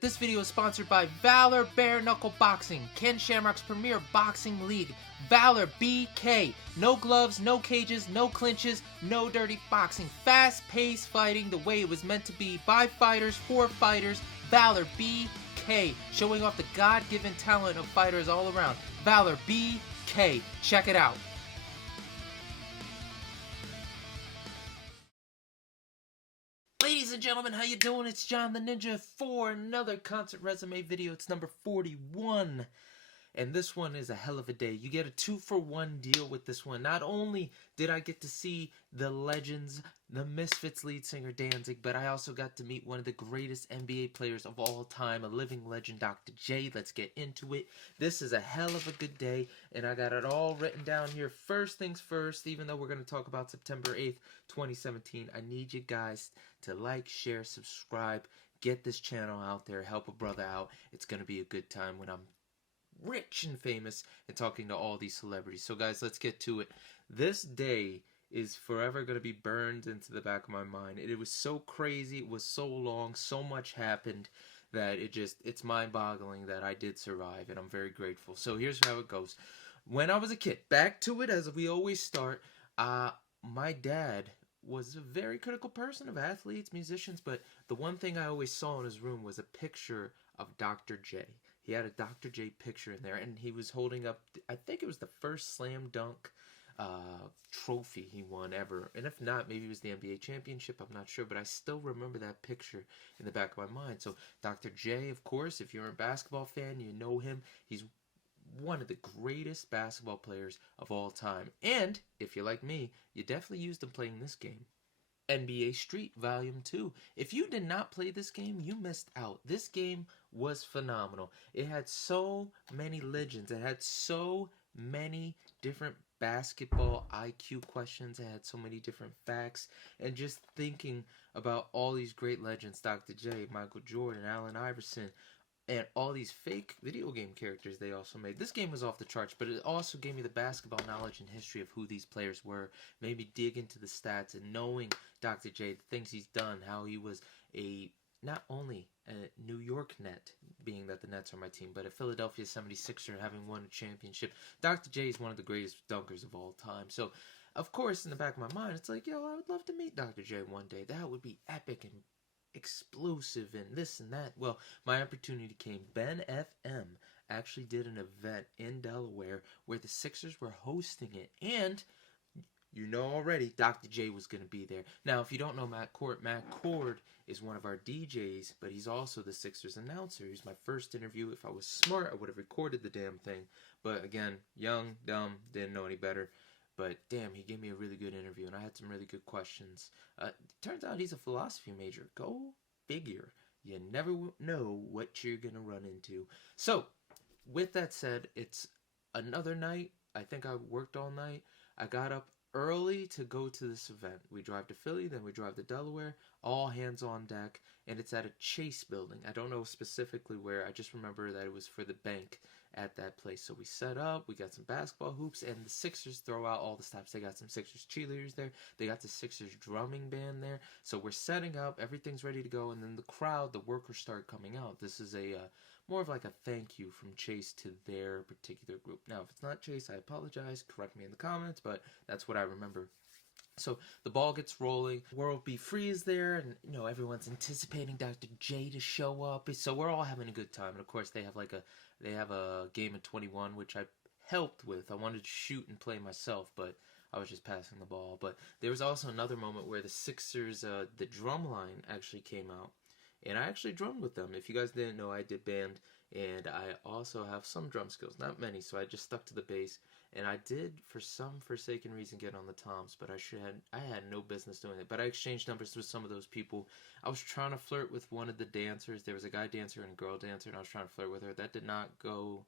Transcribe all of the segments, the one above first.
This video is sponsored by Valor Bare Knuckle Boxing, Ken Shamrock's premier boxing league. Valor BK. No gloves, no cages, no clinches, no dirty boxing. Fast-paced fighting the way it was meant to be by fighters for fighters. Valor BK. Showing off the God-given talent of fighters all around. Valor BK. Check it out. Ladies and gentlemen, how you doing? It's John the Ninja for another concert resume video. It's number 41. And this one is a hell of a day. You get a 2-for-1 deal with this one. Not only did I get to see the Legends, the Misfits lead singer Danzig, but I also got to meet one of the greatest NBA players of all time, a living legend, Dr. J. Let's get into it. This is a hell of a good day, and I got it all written down here. First things first, even though we're going to talk about September 8th, 2017, I need you guys to like, share, subscribe, get this channel out there, help a brother out. It's going to be a good time when I'm rich and famous and talking to all these celebrities. So guys, let's get to it. This day is forever going to be burned into the back of my mind. It was so crazy, it was so long, so much happened that it's mind-boggling that I did survive, and I'm very grateful. So here's how it goes. When I was a kid, back to it as we always start, my dad was a very critical person of athletes, musicians, but the one thing I always saw in his room was a picture of Dr. J. He had a Dr. J picture in there, and he was holding up, I think it was the first slam dunk trophy he won ever. And if not, maybe it was the NBA championship, I'm not sure, but I still remember that picture in the back of my mind. So Dr. J, of course, if you're a basketball fan, you know him. He's one of the greatest basketball players of all time. And if you're like me, you definitely used him playing this game. NBA Street Volume 2. If you did not play this game, you missed out. This game was phenomenal. It had so many legends. It had so many different basketball IQ questions. It had so many different facts. And just thinking about all these great legends, Dr. J, Michael Jordan, Allen Iverson, and all these fake video game characters they also made. This game was off the charts, but it also gave me the basketball knowledge and history of who these players were. Made me dig into the stats and knowing Dr. J, the things he's done, how he was not only a New York Net, being that the Nets are my team, but a Philadelphia 76er having won a championship. Dr. J is one of the greatest dunkers of all time. So, of course, in the back of my mind, it's like, yo, I would love to meet Dr. J one day. That would be epic and explosive and this and that. Well, my opportunity came. Ben FM actually did an event in Delaware where the Sixers were hosting it, and you know already Dr. J was going to be there. Now, if you don't know Matt Cord is one of our DJs, but he's also the Sixers announcer. He's my first interview. If I was smart, I would have recorded the damn thing. But again, young, dumb, didn't know any better. But damn, he gave me a really good interview, and I had some really good questions. Turns out he's a philosophy major. Go figure. You never know what you're going to run into. So, with that said, it's another night. I think I worked all night. I got up early to go to this event. We drive to Philly, then we drive to Delaware, all hands on deck, and it's at a Chase building. I don't know specifically where. I just remember that it was for the bank at that place. So we set up, we got some basketball hoops, and the Sixers throw out all the stops. They got some Sixers cheerleaders there. They got the Sixers drumming band there. So we're setting up, everything's ready to go, and then the crowd, the workers start coming out. This is a more of like a thank you from Chase to their particular group. Now, if it's not Chase, I apologize. Correct me in the comments, but that's what I remember. So the ball gets rolling, World Be Free is there, and you know everyone's anticipating Dr. J to show up. So we're all having a good time, and of course they have a game of 21, which I helped with. I wanted to shoot and play myself, but I was just passing the ball. But there was also another moment where the Sixers, the drum line actually came out, and I actually drummed with them. If you guys didn't know, I did band, and I also have some drum skills, not many, so I just stuck to the bass. And I did, for some forsaken reason, get on the toms, but I had no business doing it. But I exchanged numbers with some of those people. I was trying to flirt with one of the dancers. There was a guy dancer and a girl dancer, and I was trying to flirt with her. That did not go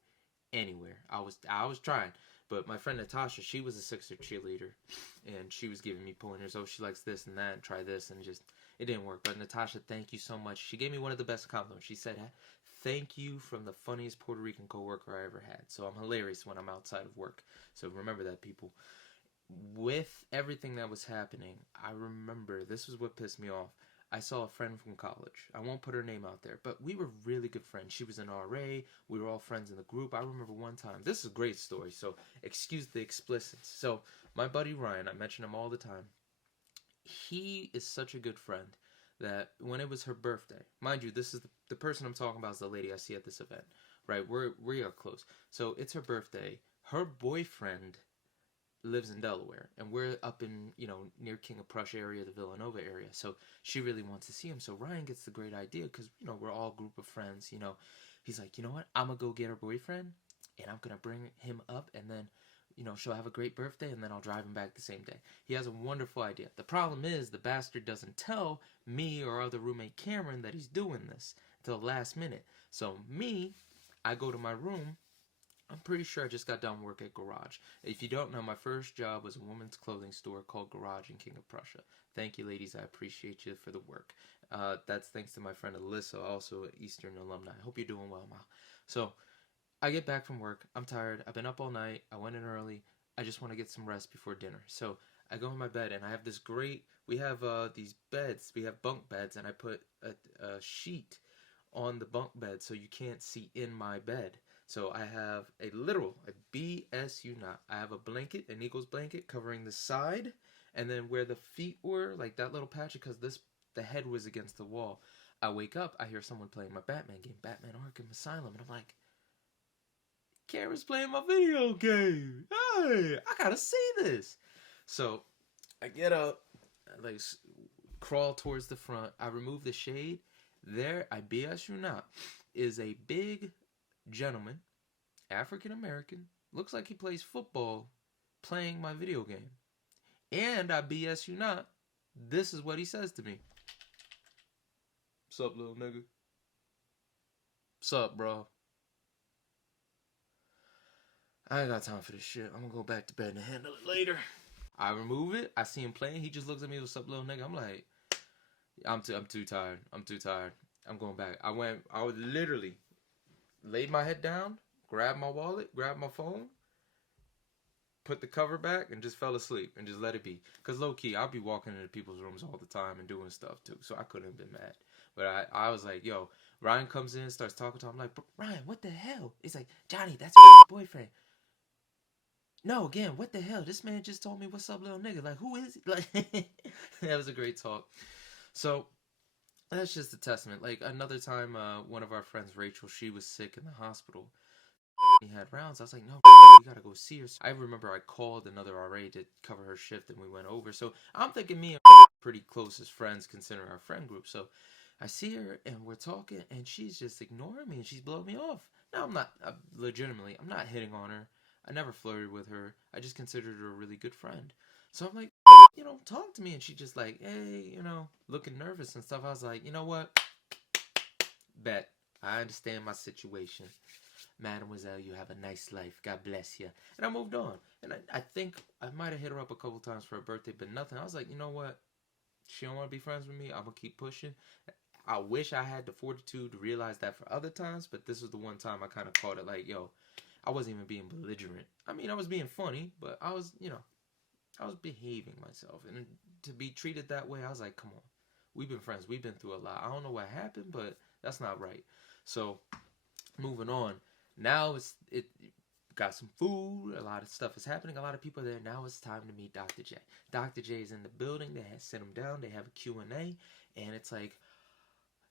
anywhere. I was trying. But my friend Natasha, she was a Sixer cheerleader, and she was giving me pointers. Oh, she likes this and that, and try this, and it didn't work. But Natasha, thank you so much. She gave me one of the best compliments. She said, thank you from the funniest Puerto Rican coworker I ever had. So I'm hilarious when I'm outside of work. So remember that, people. With everything that was happening, I remember, this was what pissed me off. I saw a friend from college. I won't put her name out there, but we were really good friends. She was an RA. We were all friends in the group. I remember one time. This is a great story, so excuse the explicits. So my buddy Ryan, I mention him all the time. He is such a good friend that when it was her birthday, mind you, this is the person I'm talking about is the lady I see at this event, right? We are close. So it's her birthday. Her boyfriend lives in Delaware, and we're up in, near King of Prussia area, the Villanova area. So she really wants to see him. So Ryan gets the great idea because, we're all a group of friends, He's like, you know what? I'm going to go get her boyfriend, and I'm going to bring him up, and then, she'll have a great birthday, and then I'll drive him back the same day. He has a wonderful idea. The problem is the bastard doesn't tell me or other roommate Cameron that he's doing this until the last minute. So I go to my room. I'm pretty sure I just got done work at Garage. If you don't know, my first job was a women's clothing store called Garage in King of Prussia. Thank you, ladies. I appreciate you for the work. That's thanks to my friend Alyssa, also an Eastern alumni. I hope you're doing well, Mal. So I get back from work. I'm tired. I've been up all night. I went in early. I just want to get some rest before dinner. So I go in my bed, and I have this we have these beds. We have bunk beds, and I put a sheet on the bunk bed so you can't see in my bed. So I have a BSU not. I have a blanket, an Eagles blanket, covering the side, and then where the feet were, like that little patch, because the head was against the wall. I wake up, I hear someone playing my Batman game, Batman Arkham Asylum, and I'm like, Kara's playing my video game. Hey, I gotta see this. So I get up, I crawl towards the front. I remove the shade. There, I BS you not, is a big gentleman, African American, looks like he plays football, playing my video game. And I BS you not, this is what he says to me. Sup, little nigga? Sup, bro? I ain't got time for this shit. I'm gonna go back to bed and handle it later. I remove it. I see him playing. He just looks at me with sup, little nigga. I'm like, I'm too tired. I'm too tired. I'm going back. I would literally laid my head down, grabbed my wallet, grabbed my phone, put the cover back, and just fell asleep and just let it be. Because low-key, I'll be walking into people's rooms all the time and doing stuff too, so I couldn't have been mad. But I was like, yo, Ryan comes in, starts talking to him. I'm like, Ryan, what the hell? He's like, Johnny, that's my boyfriend. No, again, what the hell? This man just told me what's up, little nigga. Like, who is he? Like, that was a great talk. So that's just a testament. Like, another time, one of our friends, Rachel, she was sick in the hospital. He had rounds. I was like, no, we gotta go see her. So I remember I called another RA to cover her shift, and we went over. So I'm thinking me and pretty close as friends considering our friend group. So I see her, and we're talking, and she's just ignoring me, and she's blowing me off. Now, I'm not, legitimately, I'm not hitting on her. I never flirted with her. I just considered her a really good friend. So I'm like, talk to me. And she just like, hey, looking nervous and stuff. I was like, you know what? Bet. I understand my situation. Mademoiselle, you have a nice life. God bless you. And I moved on. And I think I might have hit her up a couple times for her birthday, but nothing. I was like, you know what? She don't want to be friends with me. I'm going to keep pushing. I wish I had the fortitude to realize that for other times, but this was the one time I kind of caught it like, yo, I wasn't even being belligerent. I mean, I was being funny, but I was, I was behaving myself. And to be treated that way, I was like, come on. We've been friends. We've been through a lot. I don't know what happened, but that's not right. So, moving on. Now it got some food. A lot of stuff is happening. A lot of people are there. Now it's time to meet Dr. J. Dr. J is in the building. They have sent him down. They have a Q&A. And it's like,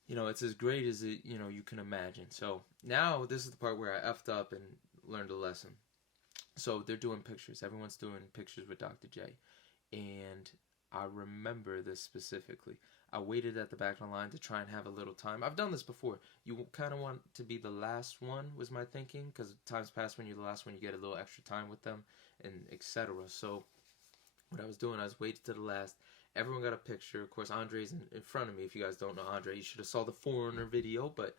it's as great as it, you can imagine. So now this is the part where I effed up and learned a lesson. So they're doing pictures. Everyone's doing pictures with Dr. J. And I remember this specifically. I waited at the back of the line to try and have a little time. I've done this before. You kind of want to be the last one, was my thinking, because times pass when you're the last one, you get a little extra time with them, and etc. So what I was doing, I was waiting to the last. Everyone got a picture. Of course, Andre's in front of me. If you guys don't know Andre, you should have saw the Foreigner video. But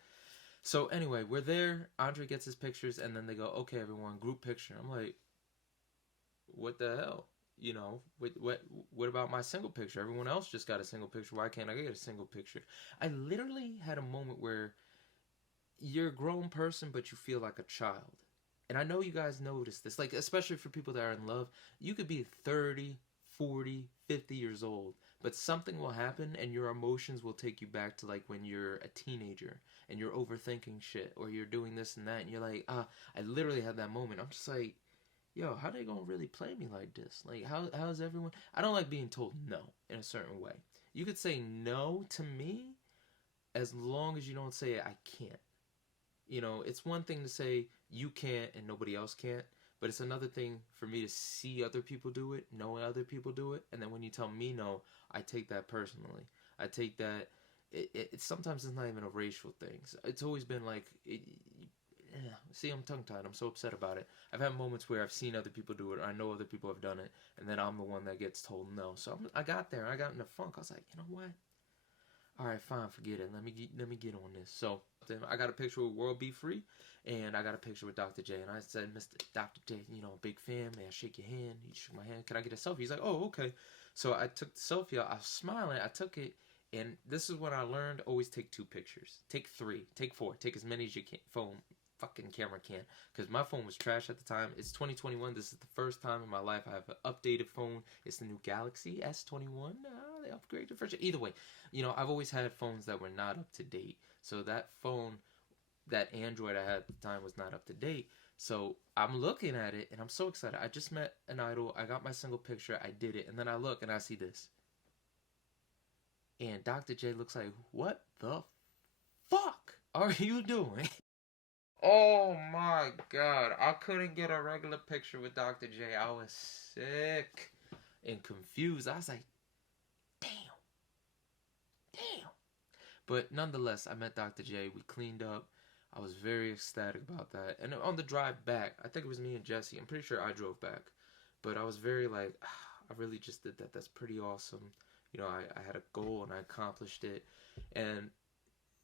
so anyway, we're there. Andre gets his pictures, and then they go, okay, everyone, group picture. I'm like, what the hell? What about my single picture? Everyone else just got a single picture. Why can't I get a single picture? I literally had a moment where you're a grown person, but you feel like a child. And I know you guys notice this, like, especially for people that are in love. You could be 30, 40, 50 years old, but something will happen and your emotions will take you back to like when you're a teenager and you're overthinking shit or you're doing this and that and you're like, I literally had that moment. I'm just like, yo, how they gonna really play me like this? Like, how's everyone? I don't like being told no in a certain way. You could say no to me as long as you don't say I can't. You know, it's one thing to say you can't and nobody else can't, but it's another thing for me to see other people do it, know other people do it, and then when you tell me no, I take that personally. I take that. Sometimes it's not even a racial thing. It's always been like, see, I'm tongue-tied. I'm so upset about it. I've had moments where I've seen other people do it, or I know other people have done it, and then I'm the one that gets told no. So I got there. I got in the funk. I was like, you know what? All right, fine, forget it. Let me get on this. So then I got a picture with World Be Free, and I got a picture with Dr. J. And I said, Mr. Dr. J, you know, big fan. May I shake your hand? He shook my hand. Can I get a selfie? He's like, oh, okay. So I took the selfie. I was smiling. I took it, and this is what I learned: always take 2 pictures. Take 3. Take 4. Take as many as your fucking camera can, because my phone was trash at the time. It's 2021. This is the first time in my life I have an updated phone. It's the new Galaxy S21. They upgraded the version. Either way, you know, I've always had phones that were not up to date. So that phone, that Android I had at the time was not up to date. So I'm looking at it and I'm so excited. I just met an idol. I got my single picture. I did it. And then I look and I see this. And Dr. J looks like, what the fuck are you doing? Oh my god. I couldn't get a regular picture with Dr. J. I was sick and confused. I was like, damn. But nonetheless, I met Dr. J. We cleaned up. I was very ecstatic about that. And on the drive back, I think it was me and Jesse. I'm pretty sure I drove back. But I was very like, I really just did that. That's pretty awesome. You know, I had a goal and I accomplished it. And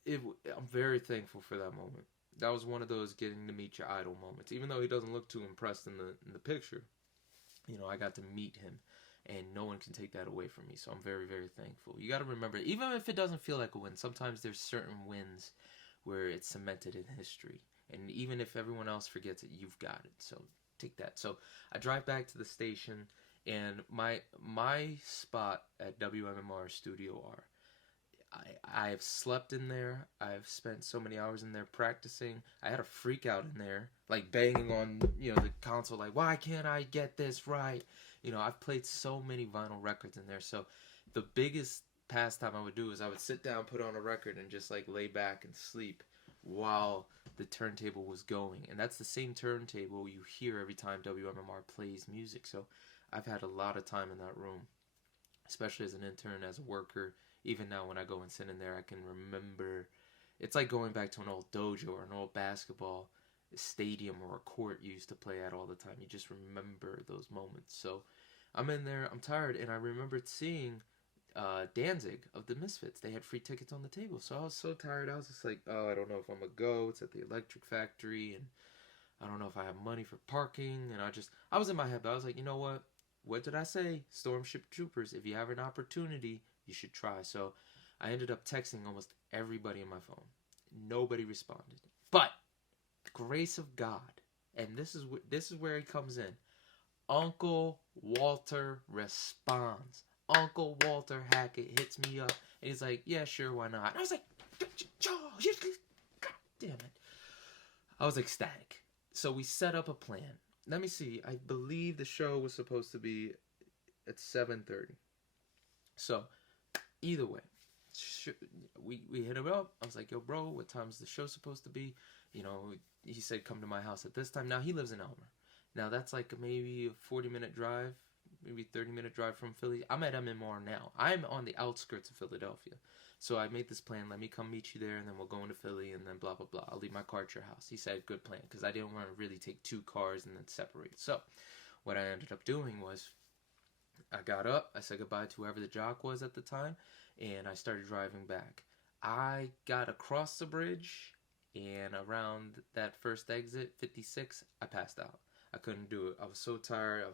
I'm very thankful for that moment. That was one of those getting to meet your idol moments. Even though he doesn't look too impressed in the picture, you know, I got to meet him. And no one can take that away from me. So I'm very, very thankful. You got to remember, even if it doesn't feel like a win, sometimes there's certain wins where it's cemented in history. And even if everyone else forgets it, you've got it. So take that. So I drive back to the station, and my spot at WMMR Studio R, I've slept in there. I've spent so many hours in there practicing. I had a freak out in there, like banging on, you know, the console, like, why can't I get this right? You know, I've played so many vinyl records in there. So the biggest pastime I would do is I would sit down, put on a record, and just like lay back and sleep while the turntable was going. And that's the same turntable you hear every time WMMR plays music. So I've had a lot of time in that room, especially as an intern, as a worker. Even now when I go and sit in there, I can remember. It's like going back to an old dojo or an old basketball stadium or a court you used to play at all the time. You just remember those moments. So I'm in there, I'm tired, and I remembered seeing Danzig of the Misfits. They had free tickets on the table. So I was so tired. I was just like, oh, I don't know if I'm going to go. It's at the Electric Factory, and I don't know if I have money for parking. And I was in my head, but I was like, you know what? What did I say? Stormship Troopers, if you have an opportunity, you should try. So I ended up texting almost everybody on my phone. Nobody responded. But the grace of God, and this is where he comes in. Uncle Walter responds. Uncle Walter Hackett hits me up, and he's like, yeah, sure, why not? And I was like, God damn it. I was ecstatic. So we set up a plan. Let me see. I believe the show was supposed to be at 7:30. So either way, we hit him up. I was like, yo, bro, what time's the show supposed to be? You know, he said, come to my house at this time. Now, he lives in Elmer. Now, that's like maybe a 40-minute drive, maybe 30-minute drive from Philly. I'm at MMR now. I'm on the outskirts of Philadelphia. So I made this plan. Let me come meet you there, and then we'll go into Philly, and then blah, blah, blah. I'll leave my car at your house. He said, good plan, because I didn't want to really take 2 cars and then separate. So what I ended up doing was I got up. I said goodbye to whoever the jock was at the time, and I started driving back. I got across the bridge, and around that first exit, 56, I passed out. I couldn't do it. I was so tired.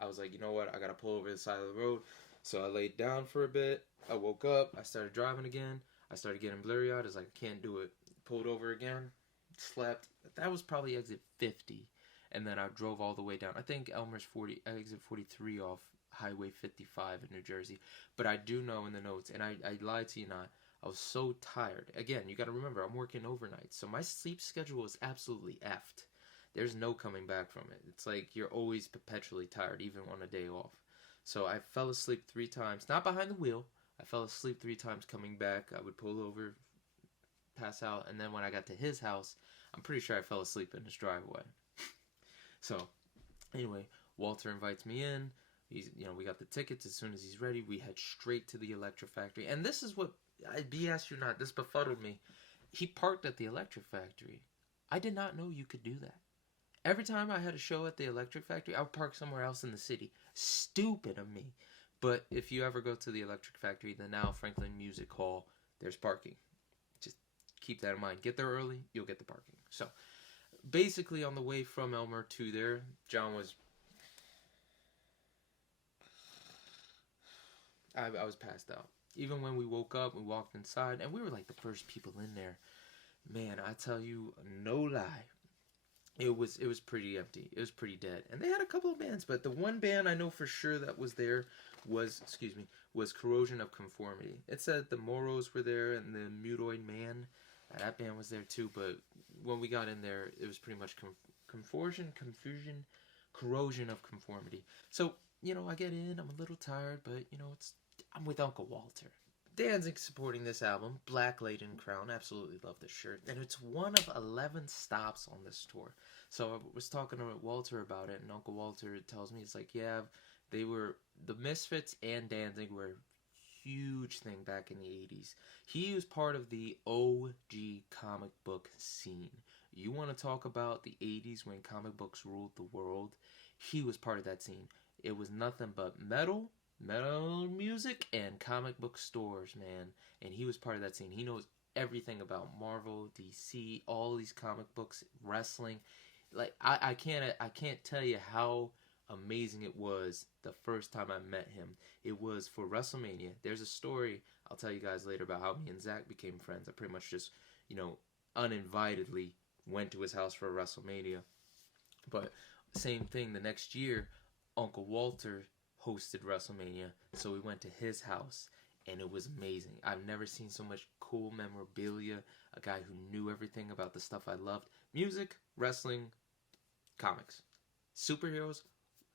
I was like, you know what? I got to pull over the side of the road. So I laid down for a bit. I woke up. I started driving again. I started getting blurry-eyed. I was like, I can't do it. Pulled over again. Slept. That was probably exit 50. And then I drove all the way down. I think Elmer's exit 43 off Highway 55 in New Jersey. But I do know in the notes, and I lied to you not, I was so tired. Again, you got to remember, I'm working overnight, so my sleep schedule is absolutely effed. There's no coming back from it. It's like you're always perpetually tired, even on a day off. So I fell asleep 3 times, not behind the wheel. I fell asleep 3 times coming back. I would pull over, pass out, and then when I got to his house, I'm pretty sure I fell asleep in his driveway. So, anyway, Walter invites me in. We got the tickets. As soon as he's ready, we head straight to the Electric Factory. And this is what, I BS you not, this befuddled me. He parked at the Electric Factory. I did not know you could do that. Every time I had a show at the Electric Factory, I would park somewhere else in the city. Stupid of me. But if you ever go to the Electric Factory, the now Franklin Music Hall, there's parking. Just keep that in mind. Get there early, you'll get the parking. So, basically on the way from Elmer to there, John was... I was passed out. Even when we woke up, we walked inside, and we were like the first people in there. Man, I tell you, no lie. It was pretty empty. It was pretty dead. And they had a couple of bands, but the one band I know for sure that was there was Corrosion of Conformity. It said the Moros were there and the Mutoid Man. That band was there too, but when we got in there, it was pretty much Corrosion of Conformity. So, I get in, I'm a little tired, but, I'm with Uncle Walter. Danzig supporting this album, Black Laden Crown. Absolutely love this shirt. And it's one of 11 stops on this tour. So I was talking to Walter about it, and Uncle Walter tells me, it's like, yeah, the Misfits and Danzig were a huge thing back in the 80s. He was part of the OG comic book scene. You want to talk about the 80s when comic books ruled the world? He was part of that scene. It was nothing but metal music, and comic book stores, man. And he was part of that scene. He knows everything about Marvel, DC, all these comic books, wrestling. Like, I can't tell you how amazing it was the first time I met him. It was for WrestleMania. There's a story I'll tell you guys later about how me and Zach became friends. I pretty much just, uninvitedly went to his house for WrestleMania. But same thing, the next year, Uncle Walter hosted WrestleMania, so we went to his house, and it was amazing. I've never seen so much cool memorabilia, a guy who knew everything about the stuff I loved. Music, wrestling, comics. Superheroes,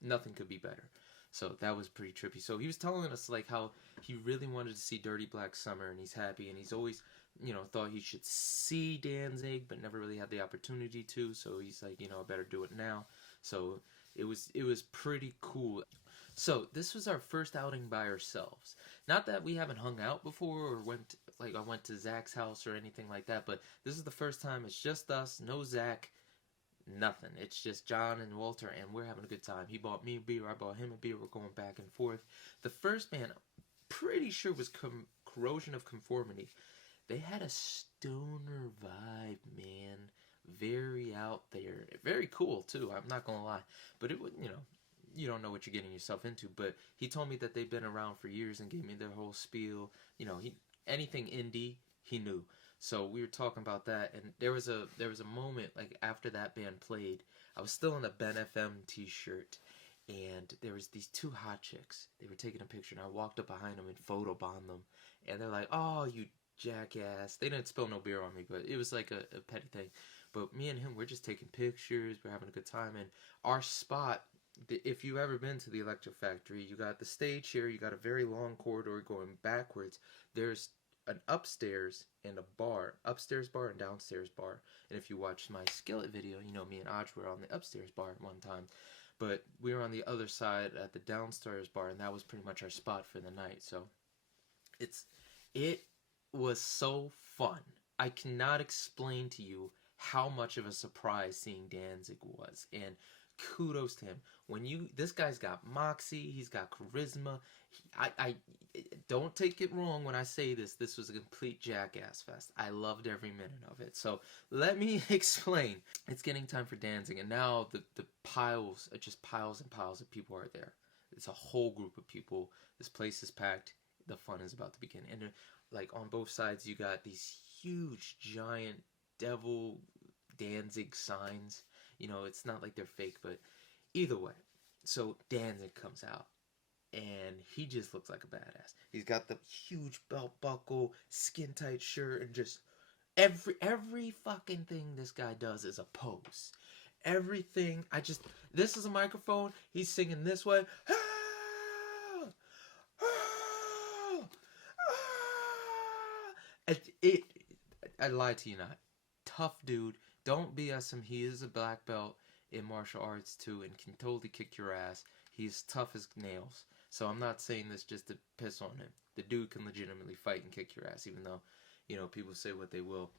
nothing could be better. So that was pretty trippy. So he was telling us like how he really wanted to see Dirty Black Summer, and he's happy, and he's always, thought he should see Danzig, but never really had the opportunity to, so he's like, I better do it now. So it was pretty cool. So, this was our first outing by ourselves. Not that we haven't hung out before or I went to Zach's house or anything like that, but this is the first time it's just us, no Zach, nothing. It's just John and Walter, and we're having a good time. He bought me a beer, I bought him a beer, we're going back and forth. The first band, I'm pretty sure was Corrosion of Conformity. They had a stoner vibe, man. Very out there. Very cool, too, I'm not gonna lie. But it would, you don't know what you're getting yourself into, but he told me that they've been around for years and gave me their whole spiel. Anything indie, he knew. So we were talking about that, and there was a moment like after that band played, I was still in a Ben FM t-shirt, and there was these 2 hot chicks. They were taking a picture, and I walked up behind them and photobombed them, and they're like, "Oh, you jackass!" They didn't spill no beer on me, but it was like a petty thing. But me and him, we're just taking pictures, we're having a good time, and our spot. If you've ever been to the Electric Factory, you got the stage here, you got a very long corridor going backwards. There's an upstairs and a bar, upstairs bar and downstairs bar. And if you watch my Skillet video, me and Aj were on the upstairs bar at one time. But we were on the other side at the downstairs bar, and that was pretty much our spot for the night. So it was so fun. I cannot explain to you how much of a surprise seeing Danzig was. And kudos to him. This guy's got moxie, he's got charisma. I don't take it wrong when I say this. This was a complete jackass fest. I loved every minute of it. So let me explain. It's getting time for Danzig, and now the piles and piles of people are there. It's a whole group of people. This place is packed. The fun is about to begin. And like on both sides, you got these huge, giant devil Danzig signs. It's not like they're fake, but either way. So Danzig comes out, and he just looks like a badass. He's got the huge belt buckle, skin tight shirt, and just every fucking thing this guy does is a pose. Everything. This is a microphone. He's singing this way. I lied to you not. Tough dude. Don't BS him. He is a black belt in martial arts too and can totally kick your ass. He's tough as nails. So I'm not saying this just to piss on him. The dude can legitimately fight and kick your ass, even though, people say what they will.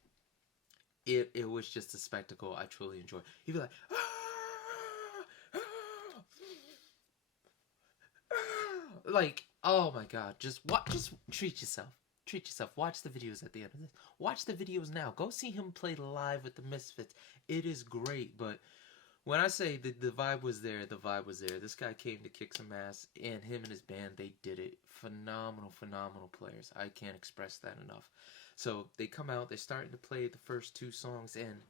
It was just a spectacle I truly enjoy. He'd be like, like, oh my god, just treat yourself. Treat yourself. Watch the videos at the end of this. Watch the videos now. Go see him play live with the Misfits. It is great, but when I say the vibe was there, the vibe was there. This guy came to kick some ass, and him and his band, they did it. Phenomenal, phenomenal players. I can't express that enough. So they come out, they're starting to play the first two songs, and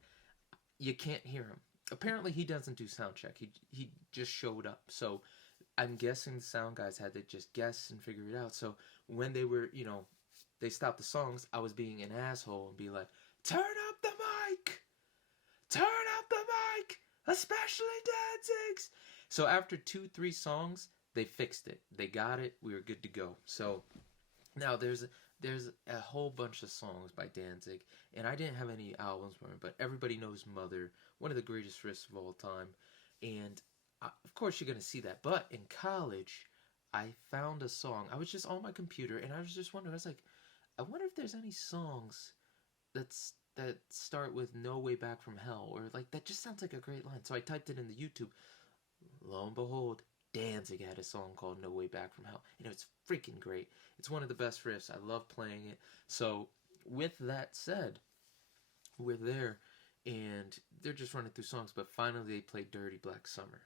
you can't hear him. Apparently he doesn't do sound check. He just showed up. So I'm guessing the sound guys had to just guess and figure it out. So when they were, they stopped the songs, I was being an asshole and be like, turn up the mic! Turn up the mic! Especially Danzig's! So after 2-3 songs, they fixed it. They got it. We were good to go. So now there's a whole bunch of songs by Danzig, and I didn't have any albums for him, but everybody knows Mother, one of the greatest riffs of all time, and of course you're going to see that. But in college, I found a song. I was just on my computer, and I was just wondering, I was like, I wonder if there's any songs that start with No Way Back from Hell, or like, that just sounds like a great line. So I typed it in the YouTube. Lo and behold, Danzig had a song called No Way Back from Hell, and it's freaking great. It's one of the best riffs. I love playing it. So with that said, we're there, and they're just running through songs, but finally they play Dirty Black Summer.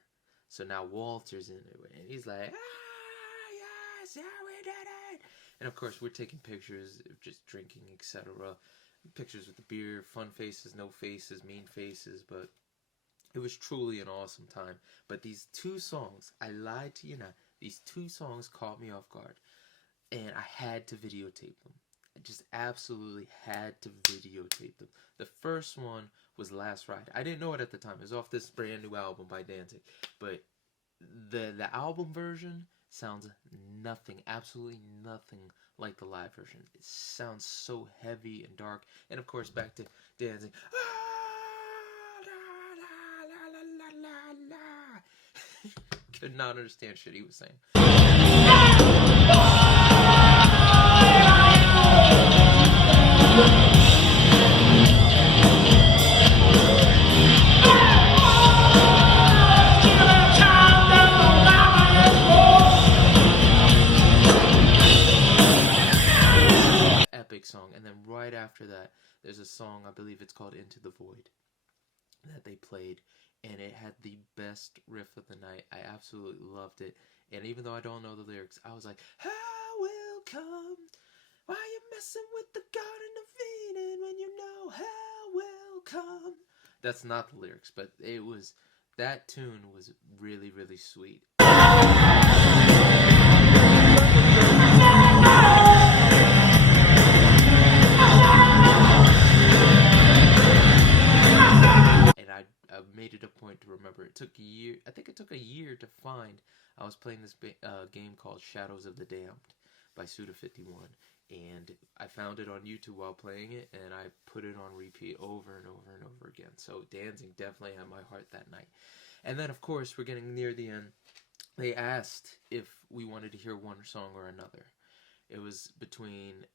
So now Walter's in it, and he's like, yes, yeah, we did it. And of course we're taking pictures, just drinking, etc. Pictures with the beer, fun faces, no faces, mean faces, but it was truly an awesome time. But these two songs, I lied to you not, these two songs caught me off guard. And I had to videotape them. I just absolutely had to videotape them. The first one was Last Ride. I didn't know it at the time. It was off this brand new album by Danzig. But the album version sounds nothing, absolutely nothing like the live version. It sounds so heavy and dark. And of course, back to Danzig. Could not understand shit he was saying. Epic song. And then right after that, there's a song, I believe it's called Into the Void, that they played, and it had the best riff of the night. I absolutely loved it. And even though I don't know the lyrics, I was like, "How will come? Why you messing with the Garden of Eden when you know hell will come?" That's not the lyrics, but that tune was really, really sweet. And I made it a point to remember. It took a year. I think it took a year to find. I was playing this game called Shadows of the Damned by Suda51, and I found it on YouTube while playing it, and I put it on repeat over and over and over again. So Danzig definitely had my heart that night. And then, of course, we're getting near the end. They asked if we wanted to hear one song or another. It was between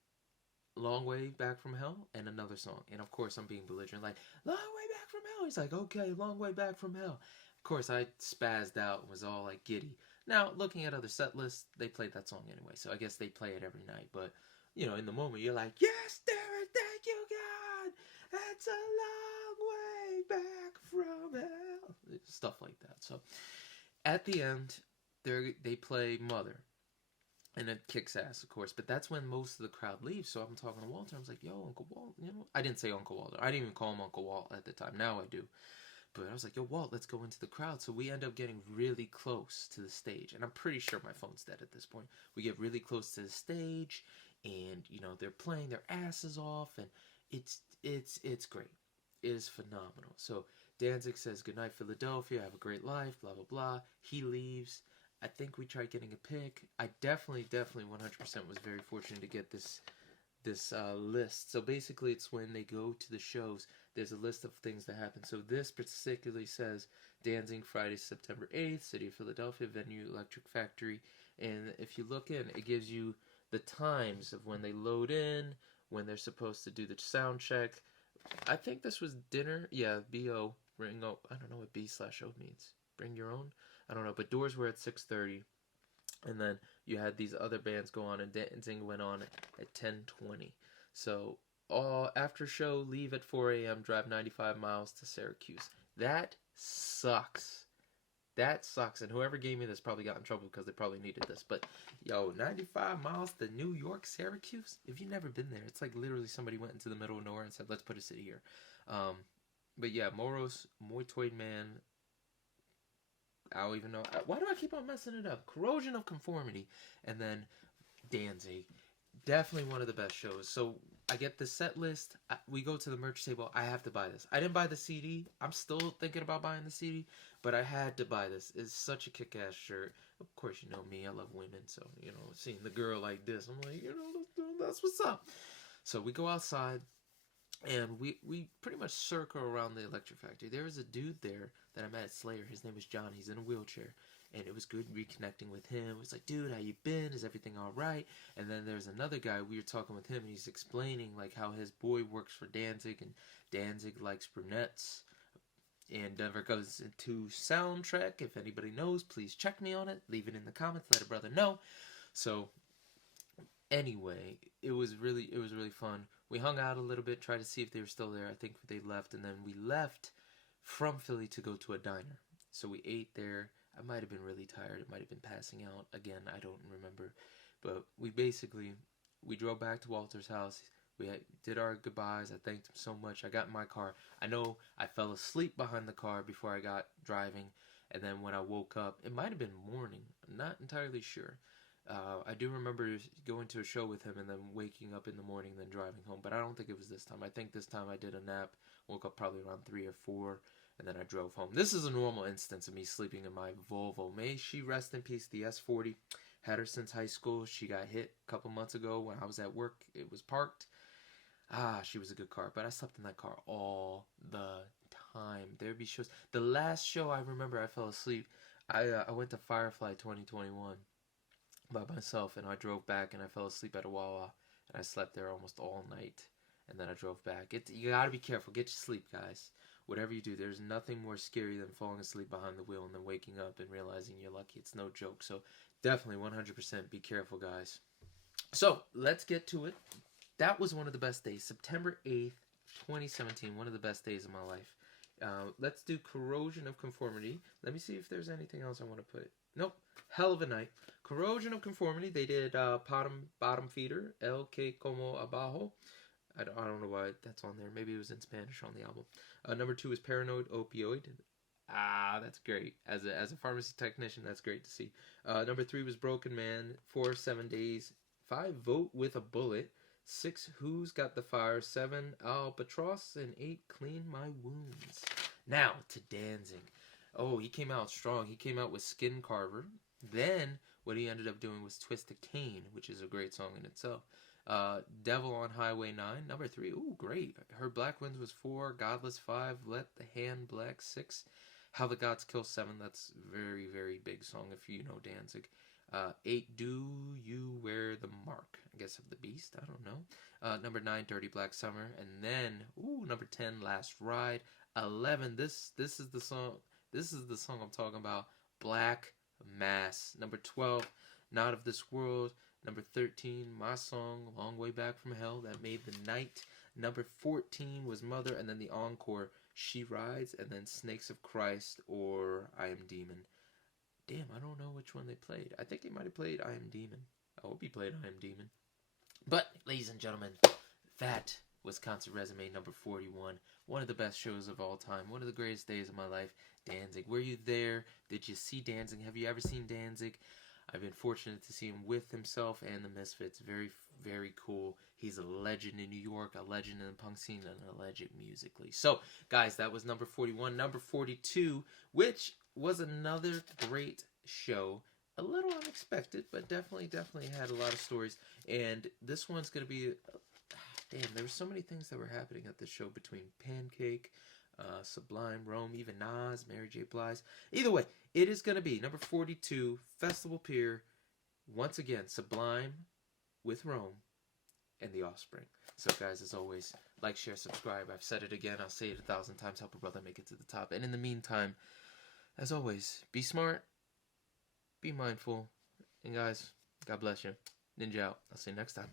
Long Way Back from Hell and another song. And of course, I'm being belligerent, like, Long Way Back from Hell. He's like, okay, Long Way Back from Hell. Of course, I spazzed out and was all like giddy. Now, looking at other set lists, they played that song anyway, so I guess they play it every night. But, in the moment, you're like, yes, Derek, thank you, God. It's a long way back from hell. Stuff like that. So, at the end, they play Mother. And it kicks ass, of course. But that's when most of the crowd leaves. So I'm talking to Walter. I was like, yo, Uncle Walt. I didn't say Uncle Walter. I didn't even call him Uncle Walt at the time. Now I do. But I was like, yo, Walt, let's go into the crowd. So we end up getting really close to the stage. And I'm pretty sure my phone's dead at this point. We get really close to the stage, and, you know, they're playing their asses off, and it's great. It is phenomenal. So Danzig says, good night, Philadelphia. Have a great life, blah, blah, blah. He leaves. I think we tried getting a pick. I definitely 100% was very fortunate to get this list. So basically it's when they go to the shows, there's a list of things that happen. So this particularly says Danzig, Friday, September 8th, City of Philadelphia, venue Electric Factory. And if you look in, it gives you the times of when they load in, when they're supposed to do the sound check. I think this was dinner. Yeah, B.O. Bring O. I don't know what B/O means. Bring your own? I don't know. But doors were at 6:30. And then you had these other bands go on, and Danzig went on at 10:20. So after show, leave at 4 a.m., drive 95 miles to Syracuse. That sucks. That sucks. And whoever gave me this probably got in trouble because they probably needed this. But, yo, 95 miles to New York, Syracuse? If you've never been there, it's like literally somebody went into the middle of nowhere and said, let's put a city here. But yeah, Moros, Moitoid Man, I don't even know. Why do I keep on messing it up? Corrosion of Conformity. And then Danzig. Definitely one of the best shows. So I get the set list. We go to the merch table. I have to buy this. I didn't buy the CD. I'm still thinking about buying the CD. But I had to buy this. It's such a kick-ass shirt. Of course, you know me. I love women. So, you know, seeing the girl like this, I'm like, you know, that's what's up. So we go outside. And we pretty much circle around the Electric Factory. There was a dude there that I met at Slayer. His name was John. He's in a wheelchair. And it was good reconnecting with him. It was like, dude, how you been? Is everything all right? And then there's another guy. We were talking with him, and he's explaining like how his boy works for Danzig, and Danzig likes brunettes. And Denver goes into soundtrack. If anybody knows, please check me on it. Leave it in the comments. Let a brother know. So anyway, it was really fun. We hung out a little bit, tried to see if they were still there. I think they left, and then we left from Philly to go to a diner. So we ate there. I might have been really tired. It might have been passing out. Again, I don't remember. But we drove back to Walter's house. We did our goodbyes. I thanked him so much. I got in my car. I know I fell asleep behind the car before I got driving. And then when I woke up, it might have been morning. I'm not entirely sure. I do remember going to a show with him and then waking up in the morning and then driving home. But I don't think it was this time. I think this time I did a nap. Woke up probably around 3 or 4. And then I drove home. This is a normal instance of me sleeping in my Volvo. May she rest in peace, the S40. Had her since high school. She got hit a couple months ago when I was at work. It was parked. She was a good car. But I slept in that car all the time. There'd be shows. The last show I remember I fell asleep, I went to Firefly 2021 by myself. And I drove back and I fell asleep at a Wawa. And I slept there almost all night. And then I drove back. You gotta be careful. Get your sleep, guys. Whatever you do, there's nothing more scary than falling asleep behind the wheel and then waking up and realizing you're lucky. It's no joke. So definitely 100% be careful, guys. So let's get to it. That was one of the best days. September 8th, 2017. One of the best days of my life. Let's do Corrosion of Conformity. Let me see if there's anything else I want to put. Nope. Hell of a night. Corrosion of Conformity. They did Bottom Feeder. El que como abajo. I don't know why that's on there. Maybe it was in Spanish on the album. Number 2 is Paranoid Opioid. That's great. As a pharmacy technician, that's great to see. Number 3 was Broken Man. 4, 7 Days. 5, Vote with a Bullet. 6, Who's Got the Fire. 7, Albatross. And 8, Clean My Wounds. Now to Danzig. Oh, he came out strong. He came out with Skin Carver. Then what he ended up doing was Twist a Cane, which is a great song in itself. Devil on Highway 9, number 3. Ooh, great. Her Black Winds was 4. Godless 5. Let the Hand Black 6. How the Gods Kill 7. That's very, very big song if you know Danzig. 8. Do You Wear the Mark? I guess of the Beast. I don't know. Number 9. Dirty Black Summer. And then, number 10. Last Ride. 11. This is the song. This is the song I'm talking about. Black Mass. Number 12. Not of This World. Number 13, my song, Long Way Back from Hell, that made the night. Number 14 was Mother, and then the encore, She Rides, and then Snakes of Christ, or I Am Demon. Damn, I don't know which one they played. I think they might have played I Am Demon. I hope he played I Am Demon. But, ladies and gentlemen, that was Concert Resume number 41. one of the best shows of all time. One of the greatest days of my life. Danzig. Were you there? Did you see Danzig? Have you ever seen Danzig? I've been fortunate to see him with himself and the Misfits. Very, very cool. He's a legend in New York, a legend in the punk scene, and a legend musically. So, guys, that was number 41. Number 42, which was another great show. A little unexpected, but definitely had a lot of stories. And this one's going to be... damn, there were so many things that were happening at this show between Pancake, Sublime, Rome, even Nas, Mary J. Blige. Either way, it is going to be number 42, Festival Pier. Once again, Sublime with Rome and The Offspring. So, guys, as always, like, share, subscribe. I've said it again. I'll say it 1,000 times. Help a brother make it to the top. And in the meantime, as always, be smart, be mindful, and guys, God bless you. Ninja out. I'll see you next time.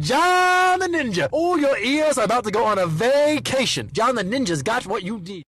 John the Ninja. All your ears are about to go on a vacation. John the Ninja's got what you need.